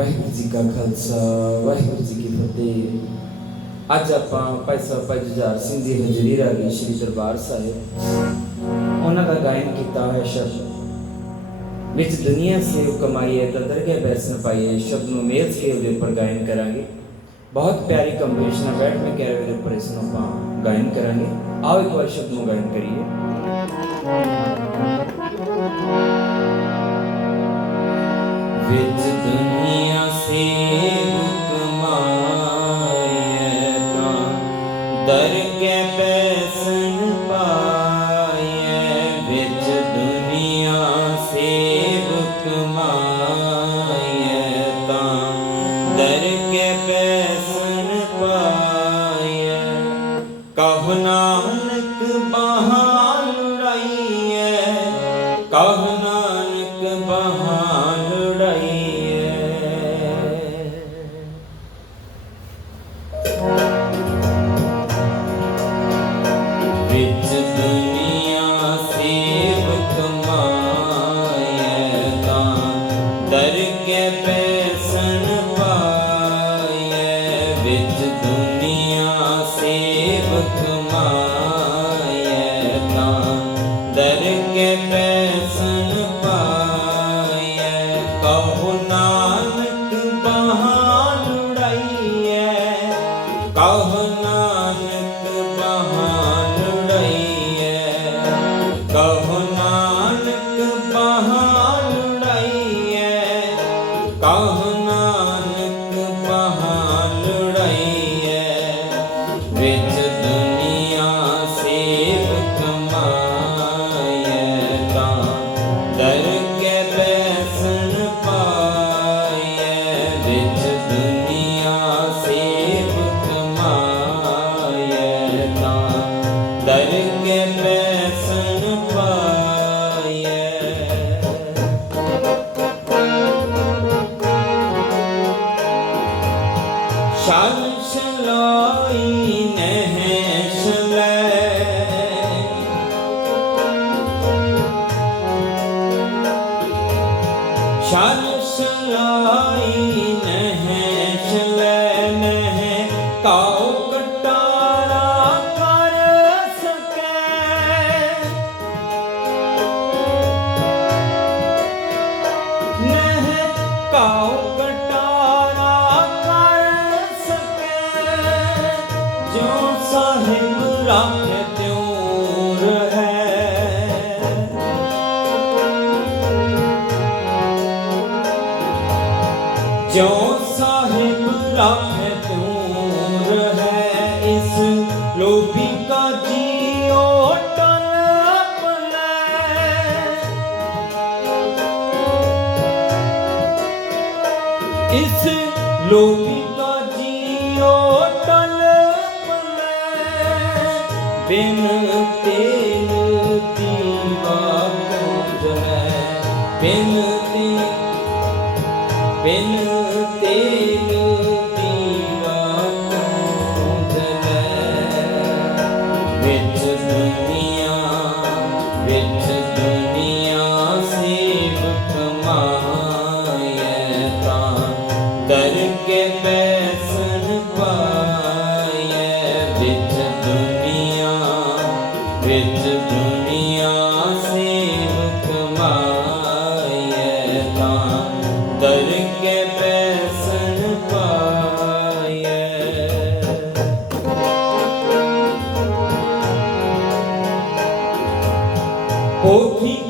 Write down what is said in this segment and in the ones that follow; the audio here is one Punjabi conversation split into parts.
ਵਾਹਿਗੁਰੂ ਜੀ ਕਾ ਖਾਲਸਾ, ਵਾਹਿਗੁਰੂ ਜੀ ਕੀ ਫਤਿਹ। ਅੱਜ ਆਪਾਂ ਭਾਈ ਸਾਹਿਬ ਭਾਈ ਜੁਝਾਰ ਸਿੰਘ ਜੀ ਹਜ਼ਰੀ ਰਾਗੀ ਸ਼੍ਰੀ ਦਰਬਾਰ ਸਾਹਿਬ ਉਹਨਾਂ ਦਾ ਗਾਇਨ ਕੀਤਾ ਹੋਇਆ ਸ਼ਬਦ। ਵਿੱਚ ਦੁਨੀਆ ਸੇ ਕਮਾਈਏ ਤਾਂ ਦਰਗਹਿ ਬੈਸਨ ਪਾਈਏ ਸ਼ਬਦ ਨੂੰ ਮੇਜ਼ ਕੇ ਉਹਦੇ ਉੱਪਰ ਗਾਇਨ ਕਰਾਂਗੇ। ਬਹੁਤ ਪਿਆਰੀ ਕੰਪੋਜੀਸ਼ਨ ਹੈ, ਬੈਠ ਮੈਂ ਕਹਿ ਦੇ ਉੱਪਰ ਇਸ ਨੂੰ ਆਪਾਂ ਗਾਇਨ ਕਰਾਂਗੇ। ਆਓ ਇੱਕ ਵਾਰ ਸ਼ਬਦ ਨੂੰ ਗਾਇਨ ਕਰੀਏ। ਵਿੱਚ ਦੁਨੀਆ ਸੇ ਰਾਖੇ ਤੂੰ ਰਹੈ ਇਸ ਲੋਭੀ ਕਾ ਜੀਉ ਟਨ ਪਲੈ ਇਸ ਲੋਭੀ ਕਾ ਜੀਉ ਟਨ ਪਲੈ ਬਿਨ ਤੇਲ ਦੀਵਾ ਕੋ ਬਿਨ ਤੇਲ ਬਿਨ ਤੇਲ ਦਰਗਹਿ ਬੈਸਨ ਪਾਇਐ ਵਿੱਚ ਦੁਨੀਆ ਵਿੱਚ ਦੁਨੀਆ ਸੇਵਕ ਮਾਇਐ ਤਾਂ ਦਰਗਹਿ ਬੈਸਨ ਪਾਇਐ ਪੋਥੀ ਪੁਰਾਨ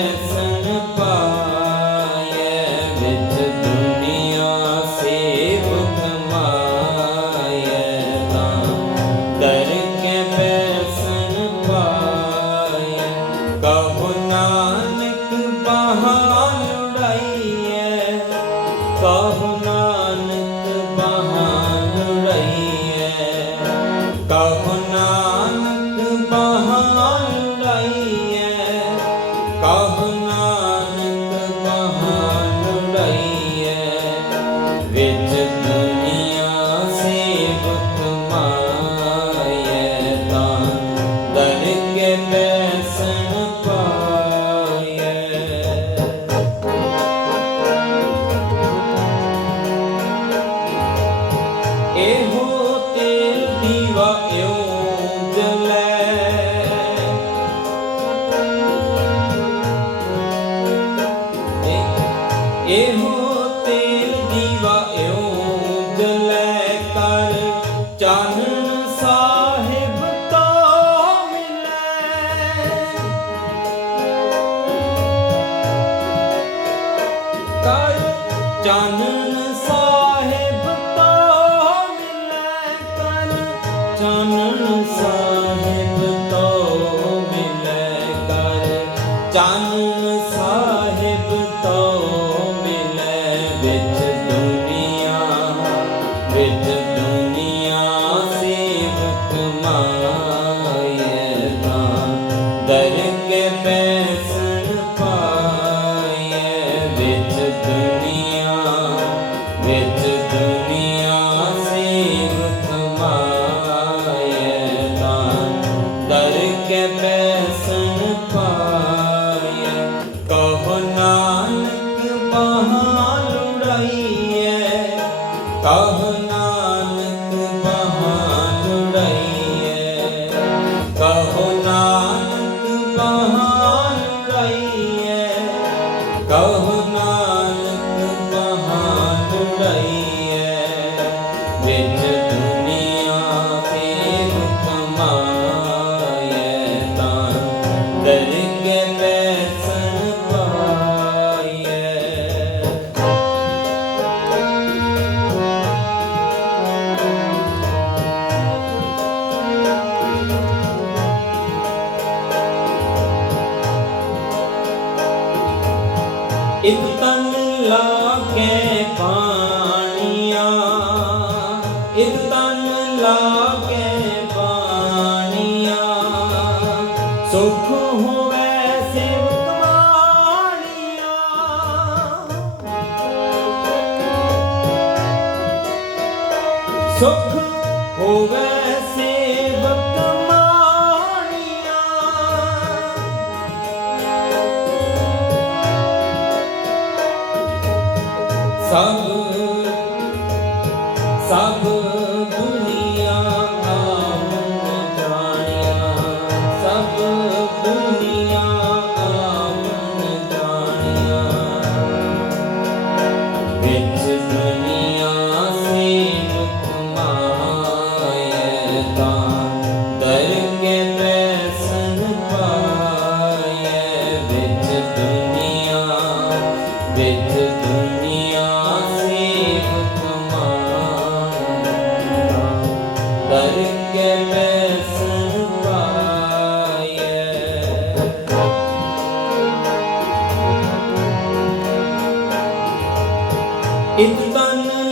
কামনা erro ਪੈਸਣ ਪਾਏ ਵਿੱਚ ਦੁਨੀਆ ਵਿੱਚ ਦੁਨੀਆ ਸੇਵ ਕਮਾਏ ਤਾਂ ਦਰ ਕੇ ਪੈਸਣ ਪਾਏ ਕਹੋ ਨਾਨਕ ਬਹਾ ਲੁੜਾਈਏ ਕਹੋ ਇਤ ਤਨ ਲਾਗੇ ਪਾਣੀਆਂ ਇਤ ਤਨ ਲਾਗੇ ਪਾਣੀਆਂ। ਸੁਖ ਹੋਵੇ ਸਿਵ ਕਮਾਣੀਆਂ ਸੁਖ ਹੋਵੇ ਸਭ ਸਭ ਦੁਨੀਆ ਆਉ ਜਾਣਿਆ। ਸਭ ਦੁਨੀਆ ਆਉ ਜਾਣਿਆ। ਵਿੱਚ ਦੁਨੀਆ ਸੇ ਮੁਖ ਮਾਇਆ ਤਾਂ ਦਰਗੇ ਪੈਸਨ ਪਾਇਆ ਵਿੱਚ ਦੁਨੀਆ, ਵਿੱਚ